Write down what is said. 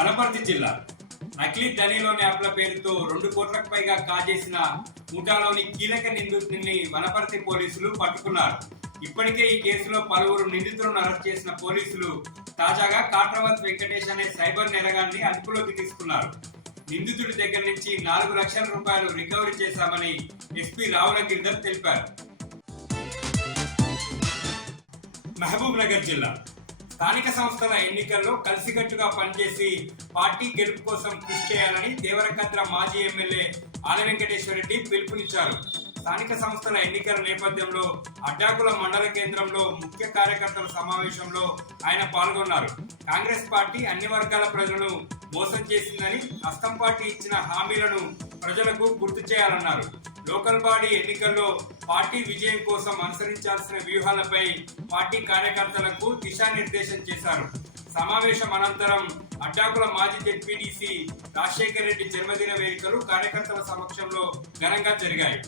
వనపర్తి జిల్లా నకిలీ ధనిలోని యాప్ల పేరుతో 2 కోట్లకు పైగా కాజేసిన ముఠాలోని కీలక నిందితుడిని వనపర్తి పోలీసులు పట్టుకున్నారు. ఇప్పటికే ఈ కేసులో పలువురు నిందితులను అరెస్ట్ చేసిన పోలీసులు తాజాగా కాట్రవత్ వెంకటేష్ అనే సైబర్ నేరగాన్ని అదుపులోకి తీసుకున్నారు. నిందితుడి దగ్గర నుంచి 4 లక్షల రూపాయలు రికవరీ చేశామని ఎస్పీ రావుల గిరిధర్ తెలిపారు. మహబూబ్ నగర్ జిల్లా స్థానిక సంస్థల ఎన్నికల్లో కలిసికట్టుగా పనిచేసి పార్టీ గెలుపు కోసం కృషి చేయాలని దేవరకద్ర మాజీ ఎమ్మెల్యే ఆల వెంకటేశ్వరరెడ్డి పిలుపునిచ్చారు. స్థానిక సంస్థల ఎన్నికల నేపథ్యంలో అడ్డాకుల మండల కేంద్రంలో ముఖ్య కార్యకర్తల సమావేశంలో ఆయన పాల్గొన్నారు. కాంగ్రెస్ పార్టీ అన్ని వర్గాల ప్రజలను మోసం చేసిందని, హస్తం పార్టీ ఇచ్చిన హామీలను ప్రజలకు గుర్తు చేయాలన్నారు. లోకల్ బాడీ ఎన్నికల్లో పార్టీ విజయం కోసం అనుసరించాల్సిన వ్యూహాలపై పార్టీ కార్యకర్తలకు దిశానిర్దేశం చేశారు. సమావేశం అనంతరం అడ్డాకుల మాజీ జెడ్పీటీసీ రాజశేఖర్ రెడ్డి జన్మదిన వేడుకలు కార్యకర్తల సమక్షంలో ఘనంగా జరిగాయి.